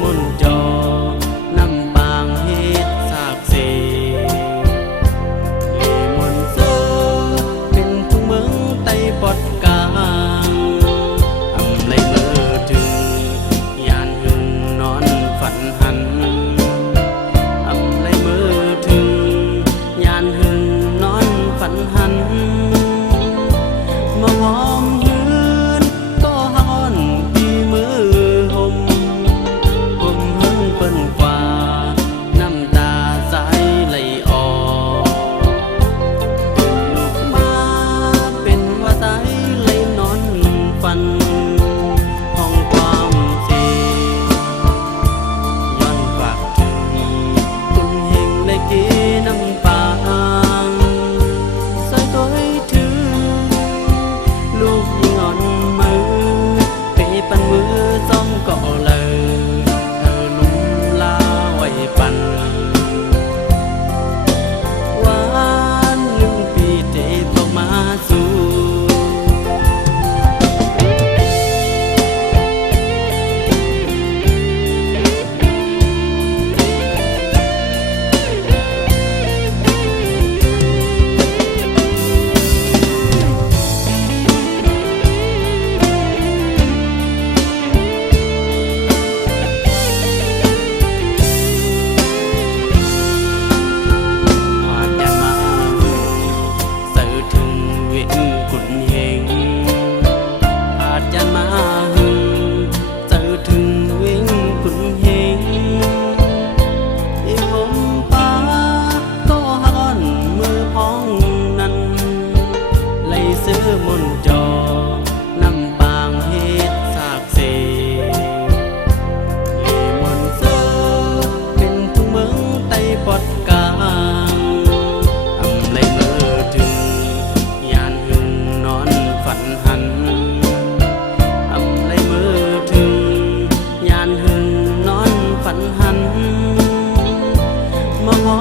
มนจอนำบางเฮ็ดสากเสเลมนเซอเป็นทุกเมืองไต้ปอดกลางอำไลเมื่อถึงยานหึงนอนฝันหันอำไลเมื่อถึงยานหึงนอนฝันหันมาหอมยืนก็ฮ้อนที่มือห่มเฮิงเปิ้นกว่าน้ำตาสายไหลออกลูกมาเป็นว่าสายไหลนอนฝันห้องความเสย้อนฝากถึงคุณเฮงในเกน้ำปางใส่ตัวให้ถึงลูกยิงอ่อนมือเปปันมือจ้องก็เลยเธอลุ่มลาไว้ปันหวาน1 ปีเจ็บออกมาสู่อาจจะมาสื่อถึงวินคุณเฮงอาจจะมาสื่อถึงวินคุณเฮงที่ผมป้าก็ฮ้อนมือพ้องนั้นไล่ซื้อมนจอนำบางเฮ็ดสากเสเลมนเซอเป็นทุกเมืองไต้ปอดกลางอำไลเมื่อถึงยานหึงนอนฝันหันอำไลเมื่อถึงยานหึงนอนฝันหันมาหอ